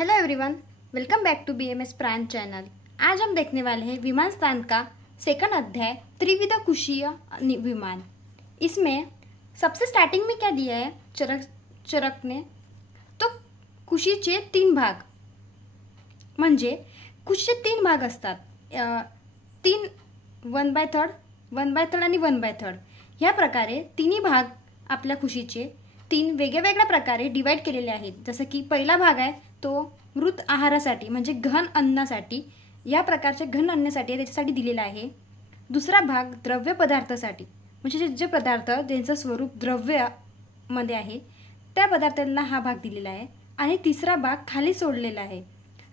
Hello everyone, welcome back to BMS Pran channel. आज हम देखने वाले हैं विमान स्थान का सेकंड अध्याय त्रिविध कुशीय विमान। इसमें सबसे स्टार्टिंग में क्या दिया है चरक ने, तो कुशीचे 3 भाग, म्हणजे कुशीचे 3 भाग असतात। 3 1/3, 1/3 आणि 1/3 ह्या प्रकारे तिन्ही भाग आपल्या कुशीचे 3 वेगवेगळ्या प्रकारे डिवाइड केलेले आहेत। जसं की पहिला भाग आहे तो मृत आहारासाठी म्हणजे घन अन्नासाठी, या प्रकारचे घन अन्नासाठी त्याच्यासाठी दिलेला आहे। दुसरा भाग द्रव्य पदार्थासाठी, म्हणजे जे पदार्थ ज्यांचं स्वरूप द्रव्य मध्ये आहे त्या पदार्थांना हा भाग दिलेला आहे। आणि तिसरा भाग खाली सोडलेला आहे,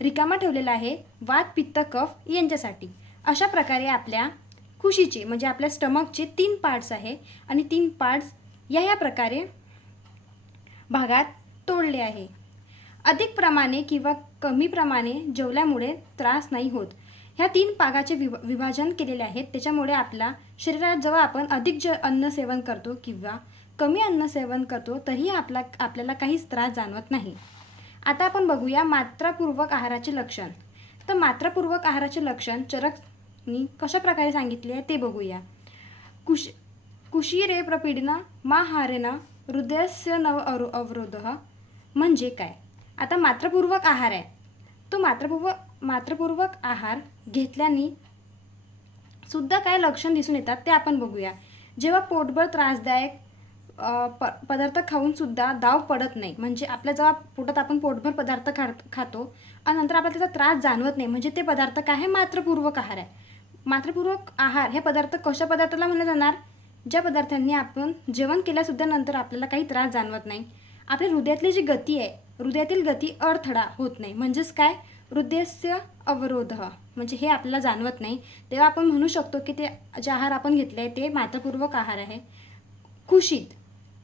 रिकामा ठेवलेला आहे वात पित्त कफ यांच्यासाठी। अशा प्रकारे आपल्या कुशीचे म्हणजे आपल्या स्टमकचे 3 पार्ट्स आहे आणि 3 पार्ट्स या प्रकारे भागात तोडले आहे। अधिक प्रमाणे किंवा कमी प्रमाणे जेवल्यामुळे त्रास नाही होत। ह्या 3 भागाचे विभाजन केलेले आहेत। त्याच्यामुळे आपल्या शरीरात जेव्हा आपण अधिक अन्न सेवन करतो किंवा कमी अन्न सेवन करतो तरी आपल्याला काहीच त्रास जाणवत नाही। आता आपण बघूया मात्रापूर्वक आहाराचे लक्षण। तर मात्रापूर्वक आहाराचे लक्षण चरकनी कशा प्रकारे सांगितले आहे ते बघूया। कुशीरे प्रपीडन माहारेन हृदयस्य नव अवरोधः म्हणजे काय। आता मात्रापूर्वक आहार आहे, तो मात्रापूर्वक आहार घेतल्याने सुद्धा काय लक्षण दिसून येतात ते आपण बघूया। जेव्हा पोटभर त्रासदायक पदार्थ खाऊन सुद्धा दाव पडत नाही, म्हणजे आपल्या जेव्हा पोटात आपण पोटभर पदार्थ खातो आणि नंतर आपल्याला त्याचा त्रास जाणवत नाही, म्हणजे ते पदार्थ काय आहे, मात्रापूर्वक आहार आहे। मात्रापूर्वक आहार हे पदार्थ कशा पदार्थाला म्हणले जाणार, ज्या पदार्थांनी आपण जेवण केल्यासुद्धा नंतर आपल्याला काही त्रास जाणवत नाही। आपल्या हृदयातली जी गती आहे, हृदयातील गती अडथळा होत नाही, म्हणजेच काय, हृदयस्य अवरोधः म्हणजे हे आपल्याला जाणवत नाही। तेव्हा आपण म्हणू शकतो की ते जे आहार आपण घेतले आहे ते मात्रापूर्वक आहार आहे। कुशीत,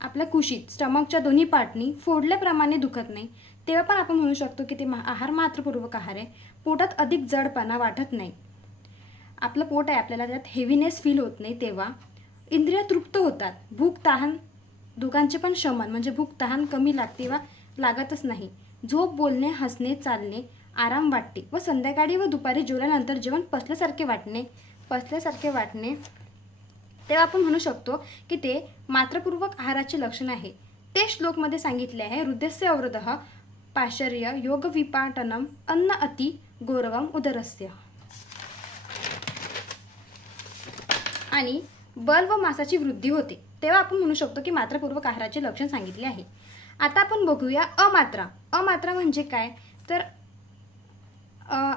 आपल्या कुशीत स्टमकच्या दोन्ही पार्टनी फोडल्याप्रमाणे दुखत नाही, तेव्हा पण आपण म्हणू शकतो की ते आहार मात्रापूर्वक आहार आहे। पोटात अधिक जडपणा वाटत नाही, आपलं पोट आहे आपल्याला त्यात हेवीनेस फील होत नाही, तेव्हा इंद्रिय तृप्त होतात। भूक तहान दोघांचे पण शमन, म्हणजे भूक तहान कमी लागते वा लागतच नाही। झोप, बोलणे, हसणे, चालणे आराम वाटते व संध्याकाळी व दुपारी जेवल्यानंतर जेवण पचल्यासारखे वाटणे, तेव्हा आपण म्हणू शकतो की ते मात्रापूर्वक आहाराचे लक्षण आहे। ते श्लोकमध्ये सांगितले आहे, हृदयस्य अवरोधः पाशर्य योग विपाटनम अन्न अति गौरवम उदरस्य। आणि बल व मांसाची वृद्धी होते, तेव्हा आपण म्हणू शकतो की मात्रापूर्वक आहाराचे लक्षण सांगितले आहे। आता आपण बघूया अमात्रा। अमात्रा म्हणजे काय, तर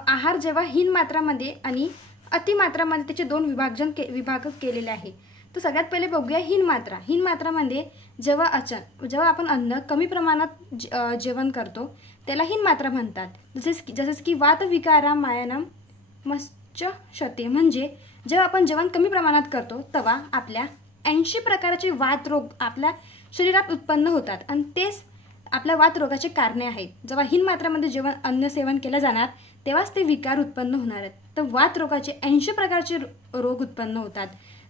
आहार जेव्हा हीन मात्रामध्ये आणि अतिमात्रामध्ये त्याचे 2 विभाग केलेले आहे। तर सगळ्यात पहिले बघूया हीन मात्रा। हीन मात्रामध्ये जेव्हा आपण अन्न कमी प्रमाणात जेवण करतो त्याला हीन मात्रा म्हणतात। जसेच की वात विकारा मायनम मश्चशते, म्हणजे जेव्हा आपण जेवण कमी प्रमाणात करतो तेव्हा आपल्या 80 प्रकारचे वात रोग आपल्या शरीरात उत्पन्न होतात आणि तेच आपल्या वात रोगाचे कारणे आहेत। जेव्हा हीन मात्रामध्ये अन्न सेवन केलं जाणार तेव्हाच ते विकार उत्पन्न होणार आहेत। तर वात रोगाचे 80 प्रकारचे रोग उत्पन्न होतात।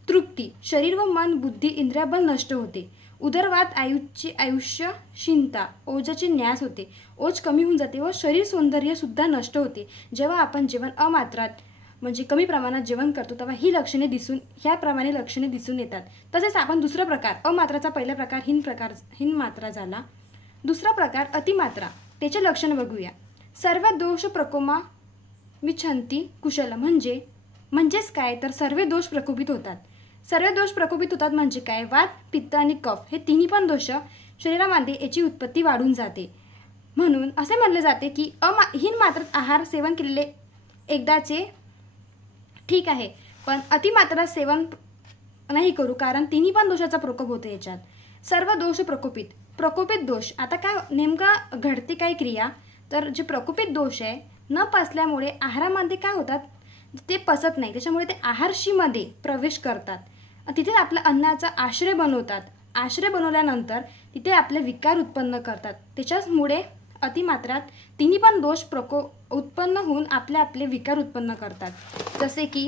तृप्ती, शरीर व मन बुद्धी इंद्रियबल नष्ट होते। उदरवात आयुष्य क्षीणता, ओजाचे न्यास होते, ओज कमी होऊन जाते व शरीर सौंदर्य सुद्धा नष्ट होते। जेव्हा आपण जेवण अमात्रात म्हणजे कमी प्रमाणात जेवण करतो तेव्हा ह्याप्रमाणे लक्षणे दिसून येतात। तसेच आपण दुसरा प्रकार, अमात्राचा पहिला प्रकार हीन मात्रा झाला। दुसरा प्रकार अतिमात्रा, त्याचे लक्षण बघूया। सर्व दोष प्रकोमा विच्छन्ति कुशल, म्हणजेच काय, तर सर्व दोष प्रकोपित होतात। सर्व दोष प्रकोपित होतात म्हणजे काय, वात पित्त आणि कफ हे तिन्ही पण दोष शरीरामध्ये याची उत्पत्ती वाढून जाते। म्हणून असे म्हणले जाते की हीन मात्रात आहार सेवन केलेले एकदाचे ठीक आहे, पण अतिमात्रा सेवन नाही करू, कारण तिन्ही पण दोषाचा प्रकोप होतो याच्यात। सर्व दोष प्रकोपित दोष, आता काय नेमका घडते काय क्रिया, तर जे प्रकोपित दोष आहे न पचल्यामुळे आहारामध्ये काय होतात, ते पचत नाही, त्याच्यामुळे ते आहारशीमध्ये प्रवेश करतात, तिथे आपल्या अन्नाचा आश्रय बनवतात। आश्रय बनवल्यानंतर तिथे आपले विकार उत्पन्न करतात। त्याच्यामुळे अतिमात्रात तिन्ही पण दोष उत्पन्न होऊन आपले विकार उत्पन्न करतात। जसे की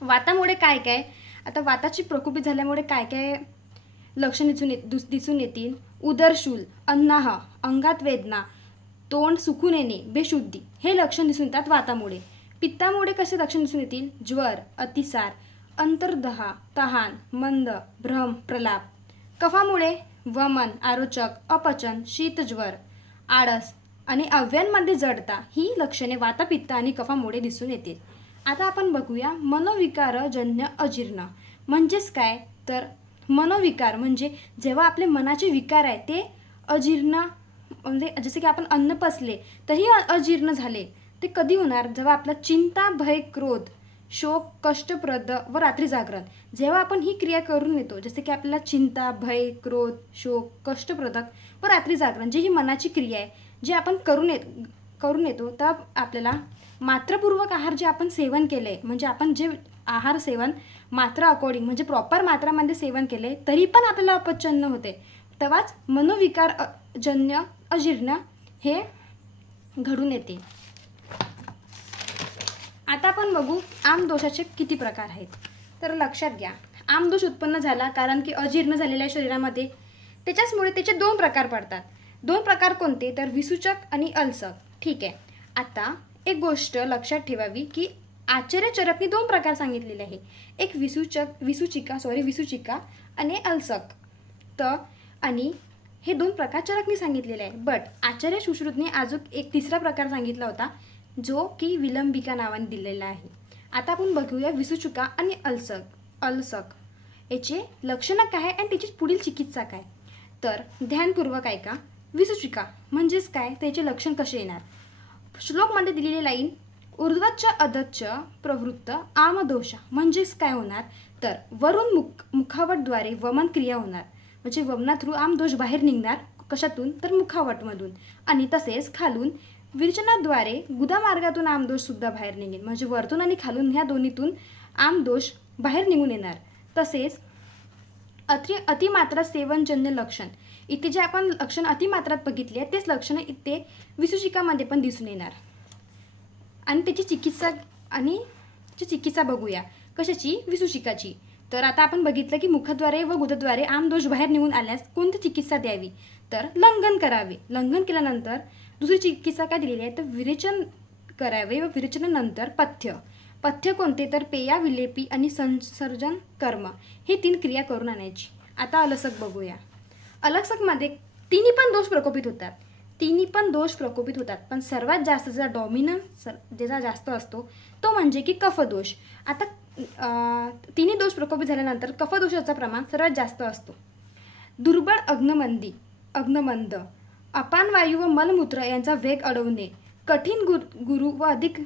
वातामुळे काय, आता वाताची प्रकोपित झाल्यामुळे काय लक्षण दिसून येतील, उदरशूल, अन्नाह, अंगात वेदना, तोंड सुकून येणे, बेशुद्धी हे लक्षण दिसून येतात वातामुळे. पित्तामुळे कसे लक्षण दिसून येतील? ज्वर, अतिसार, अंतर्दहा, तहान, मंद, भ्रम, प्रलाप. कफामुळे वमन, आरोचक, अपचन, शीतज्वर, आळस आणि अवयवांमध्ये जडता ही लक्षणे वात, पित्त आणि कफामुळे दिसून येतील. आता आपण बघूया मनोविकारजन्य अजीर्ण म्हणजेच काय. तर मनोविकार म्हणजे जेव्हा आपले मनाचे विकार आहे ते अजीर्ण, म्हणजे जसे की आपण अन्न पचले तरी अजीर्ण झाले, ते कधी होणार? जेव्हा आपला चिंता, भय, क्रोध, शोक, कष्टप्रद व रात्री जागरण जेव्हा आपण ही क्रिया करून येतो, जसे की आपल्याला चिंता, भय, क्रोध, शोक, कष्टप्रदक व रात्री जागरण जी ही मनाची क्रिया आहे जी आपण करून येतो तर आपल्याला मात्रापूर्वक आहार जे आपण सेवन केले, म्हणजे आपण जे आहार सेवन मात्रा अकॉर्डिंग म्हणजे प्रॉपर मात्रामध्ये सेवन केले तरी पण आपल्याला अपचन होते, तेव्हाच मनोविकार जन्य अजीर्ण हे घडून येते. आता आपण बघू आमदोषाचे किती प्रकार आहेत. तर लक्षात घ्या, आमदोष उत्पन्न झाला कारण की अजीर्ण झालेल्या शरीरामध्ये, त्याच्याचमुळे त्याचे 2 प्रकार पडतात. 2 प्रकार कोणते? तर विसूचक आणि अल्सक. ठीक आहे. आता एक गोष्ट लक्षात ठेवावी की आचार्यचरकने 2 प्रकार सांगितलेले आहे, एक विसूचिका आणि अल्सक. तर आणि हे 2 प्रकार चरकने सांगितलेले आहे. बट आचार्य सुश्रुतने अजून एक 3रा प्रकार सांगितला होता जो की विलंबिका नावाने दिलेला आहे. आता आपण बघूया विसूचिका आणि अल्सक याचे लक्षणं काय आणि त्याची पुढील चिकित्सा काय. तर ध्यानपूर्वक ऐका. विसूचिका म्हणजेच काय, त्याचे लक्षण कसे येणार. श्लोकमध्ये दिलेली लाईन ऊर्ध्वच्च अधच्च प्रवृत्त आमदोष म्हणजेच काय होणार. तर वरून मुखावटद्वारे वमन क्रिया होणार, म्हणजे वमना थ्रू आमदोष बाहेर निघणार. कशातून? तर मुखावटमधून. आणि तसेच खालून विरचनाद्वारे गुदामार्गातून आमदोष सुद्धा बाहेर निघेल, म्हणजे वरतून आणि खालून ह्या दोन्हीतून आमदोष बाहेर निघून येणार. तसेच अतिमात्रा सेवनजन्य लक्षण, इथे जे आपण लक्षण अतिमात्रात बघितले तेच लक्षण इथे विसूचिकामध्ये पण दिसून येणार. आणि त्याची चिकित्सा बघूया. कशाची? विसूचिकाची. तर आता आपण बघितलं की मुखाद्वारे व गुदाद्वारे आमदोष बाहेर निघून आल्यास कोणती चिकित्सा द्यावी. तर लंघन करावे. लंघन केल्यानंतर दुसरी चिकित्सा काय दिलेली आहे तर विरेचन करावे व विरेचनानंतर पथ्य कोणते? तर पेया, विलेपी आणि संसर्जन कर्म हे 3 क्रिया करून आणायची. आता अलसक बघूया. अलसकमध्ये तिन्ही पण दोष प्रकोपित होतात, पण सर्वात जास्त ज्याचा डॉमिनन्स ज्याचा जास्त असतो तो म्हणजे की कफदोष. आता तिन्ही दोष प्रकोपित झाल्यानंतर कफदोषाचा प्रमाण सर्वात जास्त असतो. दुर्बळ अग्नमंद, अपान वायू व मलमूत्र यांचा वेग अडवणे, कठीण गुरु व अधिक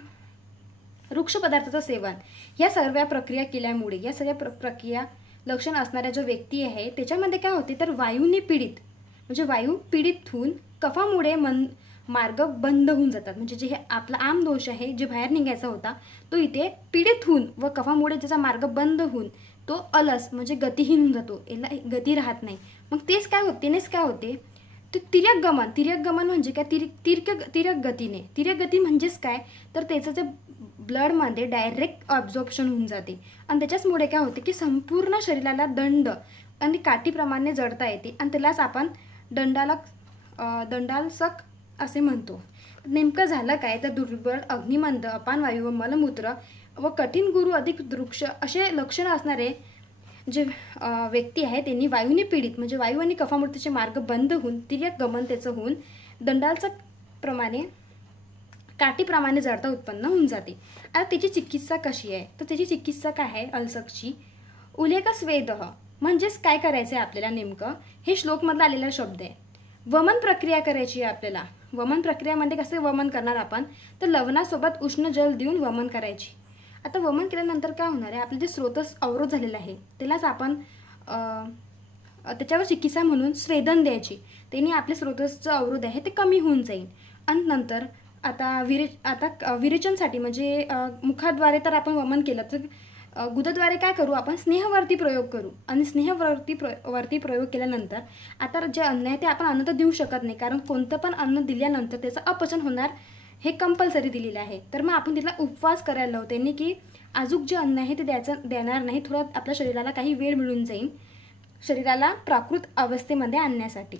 वृक्ष पदार्थाचं सेवन, या सर्व प्रक्रिया केल्यामुळे या सगळ्या प्रक्रिया लक्षण असणाऱ्या जो व्यक्ती आहे त्याच्यामध्ये काय होते तर वायूने पीडित, म्हणजे वायू पीडित होऊन कफामुळे मार्ग बंद होऊन जातात. म्हणजे जे हे आपला आमदोष आहे जे बाहेर निघायचा होता तो इथे पीडित होऊन व कफामुळे त्याचा मार्ग बंद होऊन तो अलस म्हणजे गतिहीन होऊन जातो, याला गती राहत नाही. मग तेच काय होते ते तिर्यक गमन म्हणजे काय तिर्यक गती म्हणजेच काय तर त्याचं जे ब्लडमध्ये डायरेक्ट ऑब्झॉर्प्शन होऊन जाते आणि त्याच्याचमुळे काय होते की संपूर्ण शरीराला दंड आणि काठीप्रमाणे जडता येते आणि त्यालाच आपण दंडालसक असे म्हणतो. नेमकं झालं काय तर दुर्बळ, अग्निमंद, अपान वायू व मलमूत्र व कठीण गुरु अधिक वृक्ष असे लक्षणं असणारे जे व्यक्ती आहे त्यांनी वायूने पीडित म्हणजे वायू आणि कफामुळे त्याचे मार्ग बंद होऊन तिर्यक गमन त्याचं होऊन दंडालसक प्रमाणे काठीप्रमाणे जडता उत्पन्न होऊन जाते. आता त्याची चिकित्सा कशी आहे तर त्याची चिकित्सा काय आहे अल्सकची. उल्लेख स्वेदह म्हणजेच काय करायचं आहे आपल्याला नेमकं हे श्लोकमधला आलेला शब्द आहे. वमन प्रक्रिया करायची आहे आपल्याला. वमन प्रक्रियामध्ये कसे वमन करणार आपण तर लवणासोबत उष्ण जल देऊन वमन करायची. आता वमन केल्यानंतर काय होणार आहे आपले जे स्रोतस अवरोध झालेला आहे त्यालाच आपण त्याच्यावर चिकित्सा म्हणून स्वेदन द्यायची. त्याने आपले स्रोतसचं अवरोध आहे ते कमी होऊन जाईल. आणि नंतर आता विरेचनसाठी म्हणजे मुखाद्वारे तर आपण वमन केलं तर गुदाद्वारे काय करू आपण स्नेहवर्ती प्रयोग करू. आणि स्नेहवर्ती प्रयोग केल्यानंतर आता जे अन्न आहे ते आपण अन्न तर देऊ शकत नाही कारण कोणतं पण अन्न दिल्यानंतर त्याचं अपचन होणार हे कंपल्सरी दिलेलं आहे. तर मग आपण तिला उपवास करायला लावतो त्यांनी की अजूक जे अन्न आहे ते देणार नाही. थोडं आपल्या शरीराला काही वेळ मिळून जाईल शरीराला प्राकृत अवस्थेमध्ये आणण्यासाठी.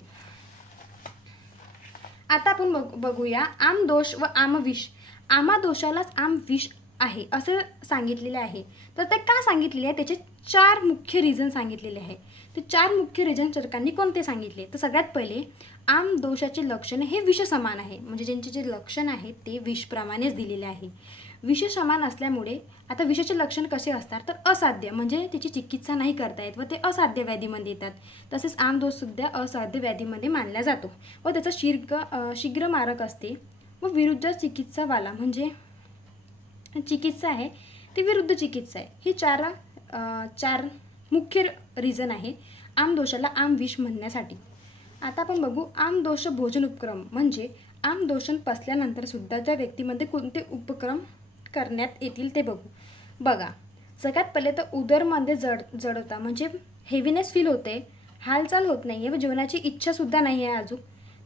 आता आपण बघूया आमदोष व आमविष. आमादोषालाच आमविष आहे असं सांगितलेले आहे. तर ते का सांगितलेले आहे, त्याचे 4 मुख्य रिझन सांगितलेले आहे. ते 4 मुख्य रिझन चरकांनी कोणते सांगितले. तर सगळ्यात पहिले आमदोषाचे लक्षण हे विष समान आहे, म्हणजे ज्यांचे जे लक्षण आहेत ते विषप्रमाणेच दिलेले आहे. विष समान असल्यामुळे आता विषाचे लक्षण कसे असतात, तर असाध्य, म्हणजे त्याची चिकित्सा नाही करता येत व ते असाध्य व्याधीमध्ये येतात. तसेच आमदोष सुद्धा असाध्य व्याधीमध्ये मानला जातो व त्याचा शीघ्र मारक असते व विरुद्ध चिकित्सावाला, म्हणजे चिकित्सा आहे ती विरुद्ध चिकित्सा आहे. ही 4 मुख्य रिझन आहे आमदोषाला आमविष म्हणण्यासाठी. आता आपण बघू आमदोष भोजन उपक्रम, म्हणजे आमदोषण पसल्यानंतर सुद्धा त्या व्यक्तीमध्ये कोणते उपक्रम करण्यात येतील ते बघा. सगळ्यात पहिले तर उदरमध्ये जडता, म्हणजे हेवीनेस फील होते, हालचाल होत नाही आहे व जेवणाची इच्छा सुद्धा नाही आहे अजून.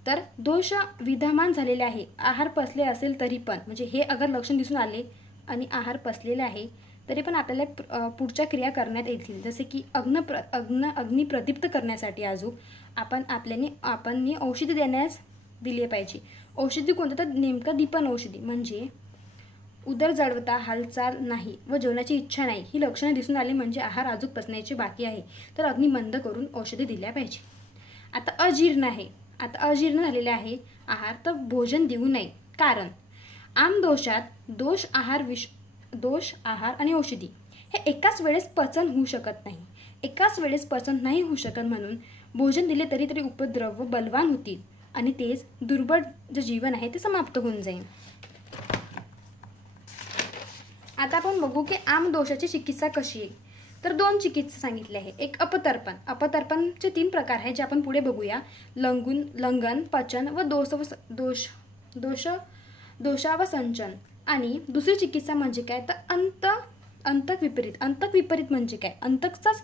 तर दोष विद्यमान झालेले आहे, आहार पचले असेल तरी पण, म्हणजे हे अगर लक्षण दिसून आले आणि आहार पचलेले आहे तरी पण आपल्याला पुढच्या क्रिया करण्यात येतील. जसे की अग्नी प्रदीप्त करण्यासाठी अजून आपण औषधी देण्यास दिले पाहिजे. औषधी कोणतं, तर नेमकं दीपन औषधी, म्हणजे उदर जळवता, हालचाल नाही व जेवणाची इच्छा नाही ही लक्षणे दिसून आली म्हणजे आहार अजून पचण्याची बाकी आहे, तर अग्नी मंद करून औषधी दिल्या पाहिजे. आता अजीर्ण आहे, आता अजीर्ण झालेले आहे आहार, तर भोजन देऊ नये. कारण आमदोषात दोष आहार आणि औषधी हे एकाच वेळेस पचन होऊ शकत नाही. एकाच वेळेस पचन नाही होऊ शकत म्हणून भोजन दिले तरी उपद्रव व बलवान होतील आणि तेच दुर्बळ जे जीवन आहे ते समाप्त होऊन जाईल. आता आपण बघू की आमदोषाची चिकित्सा कशी आहे. तर 2 चिकित्सा सांगितले आहे. एक अपतर्पण. अपतर्पणचे 3 प्रकार आहेत जे आपण पुढे बघूया. लंघन, पचन व दोषावसंचन. आणि दुसरी चिकित्सा म्हणजे काय, तर अंतक विपरीत. अंतक विपरीत म्हणजे काय, अंतकचाच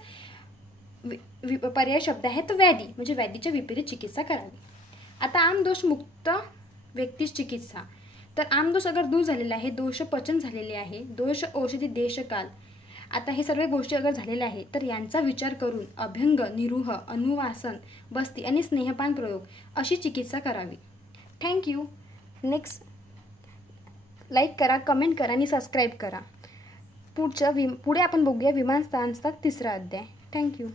पर्याय शब्द आहे तर व्याधी, म्हणजे व्याधीच्या विपरीत चिकित्सा करावी. आता आमदोष मुक्त व्यक्तीच चिकित्सा. तर आमदोष अगर दूर झालेला आहे, दोष पचन झालेले आहे, दोष औषधी देशकाल, आता हे सर्व गोष्टी अगर झालेल्या आहे तर यांचा विचार करून अभ्यंग, निरूह, अनुवासन, बस्ती आणि स्नेहपान प्रयोग अशी चिकित्सा करावी. थँक्यू. नेक्स्ट लाईक करा, कमेंट करा आणि सबस्क्राईब करा. पुढे आपण बघूया विमानस्थानचा 3रा अध्याय. थँक्यू.